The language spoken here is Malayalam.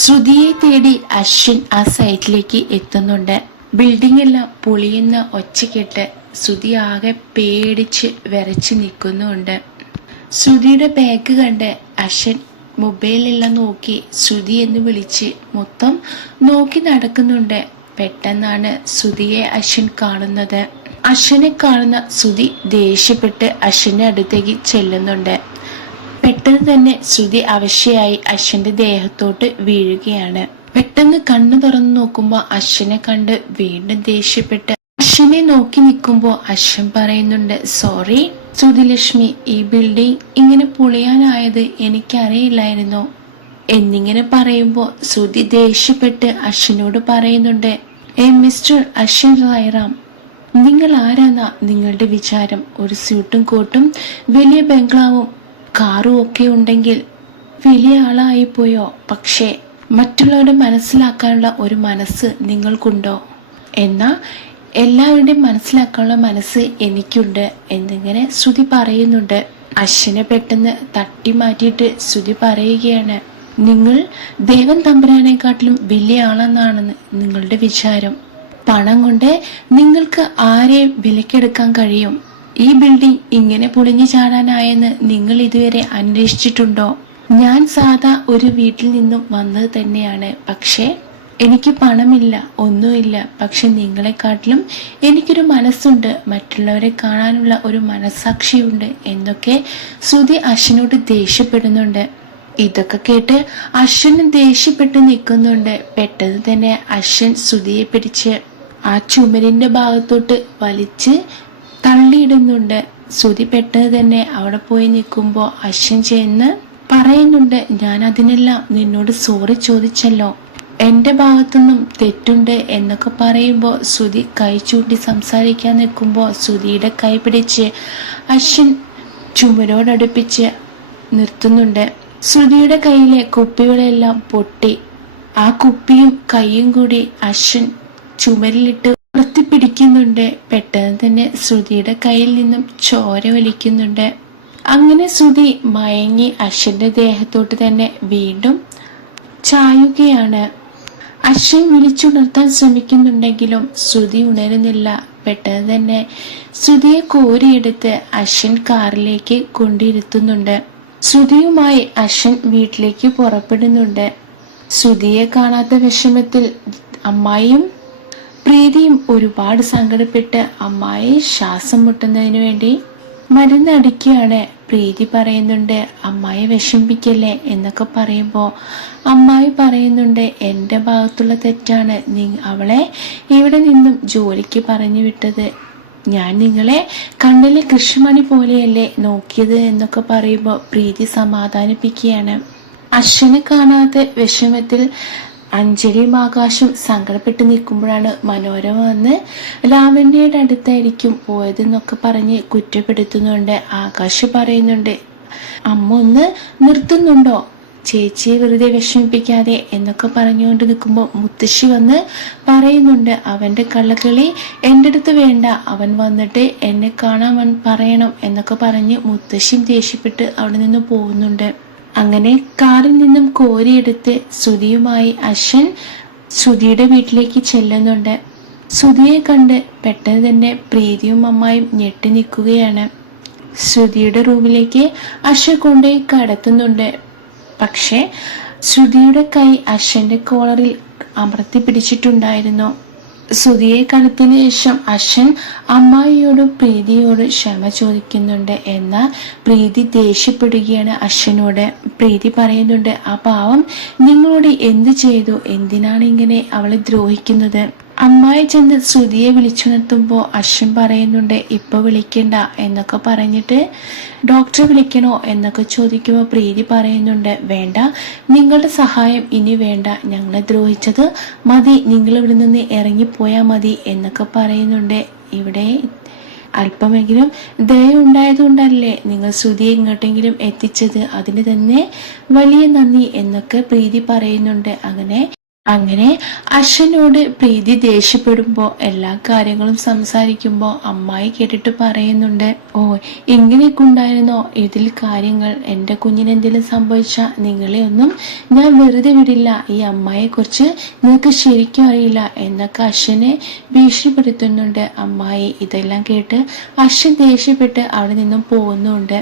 ശ്രുതിയെ തേടി അശ്വിൻ ആ സൈറ്റിലേക്ക് എത്തുന്നുണ്ട്. ബിൽഡിംഗ് പൊളിയുന്ന ഒച്ചക്കെട്ട് കേട്ട് ശ്രുതി ആകെ പേടിച്ച് വിറച്ച് നിൽക്കുന്നുണ്ട്. ശ്രുതിയുടെ ബാഗ് കണ്ട് അശ്വൻ മൊബൈലെല്ലാം നോക്കി ശ്രുതി എന്ന് വിളിച്ച് മൊത്തം നോക്കി നടക്കുന്നുണ്ട്. പെട്ടെന്നാണ് ശ്രുതിയെ അശ്വൻ കാണുന്നത്. അശ്വനെ കാണുന്ന ശ്രുതി ദേഷ്യപ്പെട്ട് അശ്വന്റെ അടുത്തേക്ക് ചെല്ലുന്നുണ്ട്. പെട്ടെന്ന് തന്നെ ശ്രുതി അവശയായി അശ്വന്റെ ദേഹത്തോട്ട് വീഴുകയാണ്. പെട്ടെന്ന് കണ്ണു തുറന്നു നോക്കുമ്പോ അശ്വനെ കണ്ട് വീണ്ടും ദേഷ്യപ്പെട്ട് അശ്വനെ നോക്കി നിൽക്കുമ്പോ അശ്വൻ പറയുന്നുണ്ട് സോറി ശ്രുതിലക്ഷ്മി ഈ ബിൽഡിംഗ് ഇങ്ങനെ പൊളിയാനായത് എനിക്കറിയില്ലായിരുന്നു. എന്നിങ്ങനെ പറയുമ്പോ ശ്രുതി ദേഷ്യപ്പെട്ട് അശ്വനോട് പറയുന്നുണ്ട് ഏ മിസ്റ്റർ അശ്വൻ റായറാം നിങ്ങൾ ആരാന്നാ നിങ്ങളുടെ വിചാരം? ഒരു സ്യൂട്ടും കോട്ടും വലിയ ബംഗ്ലാവും കാറും ഒക്കെ ഉണ്ടെങ്കിൽ വലിയ ആളായി പോയോ പക്ഷേ മറ്റുള്ളവരെ മനസ്സിലാക്കാനുള്ള ഒരു മനസ്സ് നിങ്ങൾക്കുണ്ടോ? എന്നാ എല്ലാവരുടെയും മനസ്സിലാക്കാനുള്ള മനസ്സ് എനിക്കുണ്ട് എന്നിങ്ങനെ ശ്രുതി പറയുന്നുണ്ട്. അശ്വനെ പെട്ടെന്ന് തട്ടി മാറ്റിയിട്ട് ശ്രുതി പറയുകയാണ്. നിങ്ങൾ ദേവൻ തമ്പുരാനെക്കാട്ടിലും വലിയ ആളെന്നാണെന്ന് നിങ്ങളുടെ വിചാരം. പണം കൊണ്ട് നിങ്ങൾക്ക് ആരെയും വിലക്കെടുക്കാൻ കഴിയും? ഈ ബിൽഡിംഗ് ഇങ്ങനെ പൊളിഞ്ഞു ചാടാനായെന്ന് നിങ്ങൾ ഇതുവരെ അന്വേഷിച്ചിട്ടുണ്ടോ? ഞാൻ സാധാ ഒരു വീട്ടിൽ നിന്നും വന്നത് തന്നെയാണ്. പക്ഷേ എനിക്ക് പണമില്ല ഒന്നുമില്ല. പക്ഷെ നിങ്ങളെക്കാട്ടിലും എനിക്കൊരു മനസ്സുണ്ട്. മറ്റുള്ളവരെ കാണാനുള്ള ഒരു മനസ്സാക്ഷിയുണ്ട് എന്നൊക്കെ ശ്രുതി അശ്വനോട് ദേഷ്യപ്പെടുന്നുണ്ട്. ഇതൊക്കെ കേട്ട് അശ്വന് ദേഷ്യപ്പെട്ട് നിൽക്കുന്നുണ്ട്. പെട്ടെന്ന് തന്നെ അശ്വൻ ശ്രുതിയെ പിടിച്ച് ആ ചുമരിന്റെ ഭാഗത്തോട്ട് വലിച്ച് തള്ളിയിടുന്നുണ്ട്. ശ്രുതി പെട്ടെന്ന് തന്നെ അവിടെ പോയി നിൽക്കുമ്പോൾ അശ്വൻ ചെന്ന് പറയുന്നുണ്ട് ഞാൻ അതിനെല്ലാം നിന്നോട് സോറി ചോദിച്ചല്ലോ. എന്റെ ഭാഗത്തുനിന്നും തെറ്റുണ്ട് എന്നൊക്കെ പറയുമ്പോൾ ശ്രുതി കൈ ചൂണ്ടി സംസാരിക്കാൻ നിൽക്കുമ്പോൾ ശ്രുതിയുടെ കൈ പിടിച്ച് അശ്വൻ ചുമരോടടുപ്പിച്ച് നിർത്തുന്നുണ്ട്. ശ്രുതിയുടെ കയ്യിലെ കുപ്പികളെല്ലാം പൊട്ടി. ആ കുപ്പിയും കൈയും കൂടി അശ്വൻ ചുമരിലിട്ട് ഉയർത്തിപ്പിടിക്കുന്നുണ്ട് പെട്ടെന്ന് തന്നെ ശ്രുതിയുടെ കയ്യിൽ നിന്നും ചോര വലിക്കുന്നുണ്ട്. അങ്ങനെ ശ്രുതി മയങ്ങി അശ്വന്റെ ദേഹത്തോട്ട് തന്നെ വീണ്ടും ചായുകയാണ്. അശ്വൻ വിളിച്ചുണർത്താൻ ശ്രമിക്കുന്നുണ്ടെങ്കിലും ശ്രുതി ഉണരുന്നില്ല. പെട്ടെന്ന് തന്നെ ശ്രുതിയെ കോരിയെടുത്ത് അശ്വൻ കാറിലേക്ക് കൊണ്ടിരുത്തുന്നുണ്ട്. ശ്രുതിയുമായി അശ്വൻ വീട്ടിലേക്ക് പുറപ്പെടുന്നുണ്ട്. ശ്രുതിയെ കാണാത്ത വിഷമത്തിൽ അമ്മായിയും പ്രീതിയും ഒരുപാട് സങ്കടപ്പെട്ട് അമ്മായി ശ്വാസം മുട്ടുന്നതിന് വേണ്ടി മരുന്നടിക്കുകയാണ് പ്രീതി പറയുന്നുണ്ട് അമ്മായി വിഷമിപ്പിക്കല്ലേ? എന്നൊക്കെ പറയുമ്പോൾ അമ്മായി പറയുന്നുണ്ട് എന്റെ ഭാഗത്തുള്ള തെറ്റാണ്. നി അവളെ ഇവിടെ നിന്നും ജോലിക്ക് പറഞ്ഞു വിട്ടത്. ഞാൻ നിങ്ങളെ കണ്ണിലെ കൃഷിമണി പോലെയല്ലേ നോക്കിയത്? എന്നൊക്കെ പറയുമ്പോൾ പ്രീതി സമാധാനിപ്പിക്കുകയാണ്. അശ്വനെ കാണാതെ വിഷമത്തിൽ അഞ്ജലിയും ആകാശം സങ്കടപ്പെട്ട് നിൽക്കുമ്പോഴാണ് മനോരമ വന്ന് ലാവണ്യയുടെ അടുത്തായിരിക്കും പോയതെന്നൊക്കെ പറഞ്ഞ് കുറ്റപ്പെടുത്തുന്നുണ്ട് ആകാശ് പറയുന്നുണ്ട് അമ്മ ഒന്ന് നിർത്തുന്നുണ്ടോ? ചേച്ചിയെ വെറുതെ വിഷമിപ്പിക്കാതെ എന്നൊക്കെ പറഞ്ഞുകൊണ്ട് നിൽക്കുമ്പോൾ മുത്തശ്ശി വന്ന് പറയുന്നുണ്ട് അവന്റെ കള്ളക്കളി എന്റെ അടുത്ത് വേണ്ട അവൻ വന്നിട്ട് എന്നെ കാണാൻ പറയണം എന്നൊക്കെ പറഞ്ഞ് മുത്തശ്ശിയും ദേഷ്യപ്പെട്ട് അവിടെ നിന്ന് പോകുന്നുണ്ട്. അങ്ങനെ കാറിൽ നിന്നും കോരിയെടുത്ത് ശ്രുതിയുമായി അശ്വൻ ശ്രുതിയുടെ വീട്ടിലേക്ക് ചെല്ലുന്നുണ്ട്. ശ്രുതിയെ കണ്ട് പെട്ടെന്ന് തന്നെ പ്രീതിയും അമ്മായും ഞെട്ടി നിൽക്കുകയാണ്. ശ്രുതിയുടെ റൂമിലേക്ക് അശ്വ കൊണ്ടുപോയി കടത്തുന്നുണ്ട്. പക്ഷേ ശ്രുതിയുടെ കൈ അശ്വന്റെ കോളറിൽ അമർത്തി പിടിച്ചിട്ടുണ്ടായിരുന്നു. ശ്രുതിയെ കണത്തിന് ശേഷം അശ്വൻ അമ്മായിയോടും പ്രീതിയോടും ക്ഷമ ചോദിക്കുന്നുണ്ട് എന്നാൽ പ്രീതി ദേഷ്യപ്പെടുകയാണ് അശ്വനോട്. പ്രീതി പറയുന്നുണ്ട് ആ പാവം നിങ്ങളോട് എന്ത് ചെയ്തു? എന്തിനാണ് ഇങ്ങനെ അവളെ ദ്രോഹിക്കുന്നത്? അമ്മായി ചെന്ന് ശ്രുതിയെ വിളിച്ചു നിർത്തുമ്പോൾ അശ്വൻ പറയുന്നുണ്ട് ഇപ്പൊ വിളിക്കണ്ട എന്നൊക്കെ പറഞ്ഞിട്ട് ഡോക്ടറെ വിളിക്കണോ എന്നൊക്കെ ചോദിക്കുമ്പോൾ പ്രീതി പറയുന്നുണ്ട് വേണ്ട നിങ്ങളുടെ സഹായം ഇനി വേണ്ട ഞങ്ങളെ ദ്രോഹിച്ചത് മതി നിങ്ങൾ ഇവിടെ നിന്ന് ഇറങ്ങിപ്പോയാൽ മതി എന്നൊക്കെ പറയുന്നുണ്ട്. ഇവിടെ അല്പമെങ്കിലും ദയ ഉണ്ടായതുകൊണ്ടല്ലേ നിങ്ങൾ ശ്രുതിയെ ഇങ്ങോട്ടെങ്കിലും എത്തിച്ചത് അതിന് തന്നെ വലിയ നന്ദി എന്നൊക്കെ പ്രീതി പറയുന്നുണ്ട്. അങ്ങനെ അങ്ങനെ അശ്വനോട് പ്രീതി ദേഷ്യപ്പെടുമ്പോ എല്ലാ കാര്യങ്ങളും സംസാരിക്കുമ്പോൾ അമ്മായി കേട്ടിട്ട് പറയുന്നുണ്ട് ഓ ഇങ്ങനെയൊക്കെ ഉണ്ടായിരുന്നോ ഇതിൽ കാര്യങ്ങൾ എന്റെ കുഞ്ഞിന് എന്തെങ്കിലും സംഭവിച്ച നിങ്ങളെ ഒന്നും ഞാൻ വെറുതെ വിടില്ല. ഈ അമ്മായെ കുറിച്ച് നിങ്ങൾക്ക് ശരിക്കും അറിയില്ല എന്നൊക്കെ അശ്വനെ ഭീഷണിപ്പെടുത്തുന്നുണ്ട്. അമ്മായി ഇതെല്ലാം കേട്ട് അശ്വൻ ദേഷ്യപ്പെട്ട് അവിടെ നിന്നും പോകുന്നുണ്ട്.